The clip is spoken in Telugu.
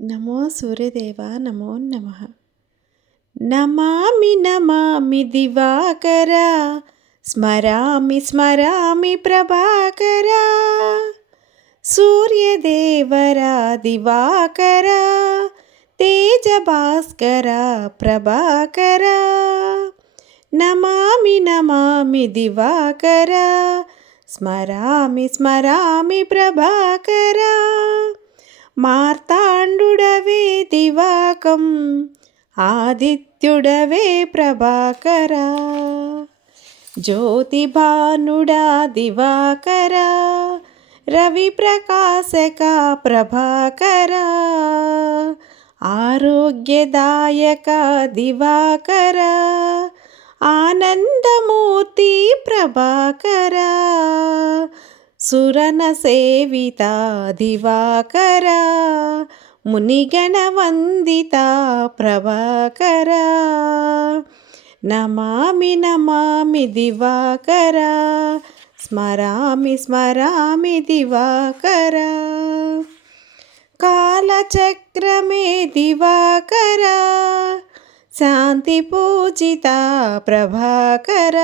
నమో సూర్యదేవ నమో నమః. నమామి నమామి దివాకర, స్మరామి స్మరామి ప్రభాకర. సూర్యదేవరా దివాకర, తేజభాస్కర ప్రభాకర. నమామి నమామి దివాకర, స్మరామి స్మరామి ప్రభాకర. మార్తాండుడవే దివాకం, ఆదిత్యుడవే ప్రభాకర. జ్యోతిభానుడా దివాకర, రవి ప్రకాశక ప్రభాకర. ఆరోగ్యదాయక దివాకర, ఆనందమూర్తి ప్రభాకర. సురన సేవిత దివాకర, మునిగణ వందిత ప్రభాకర. నమామి నమామి దివాకర, స్మరామి స్మరామి దివాకర. కాలచక్రమే దివాకర, శాంతి పూజిత ప్రభాకర.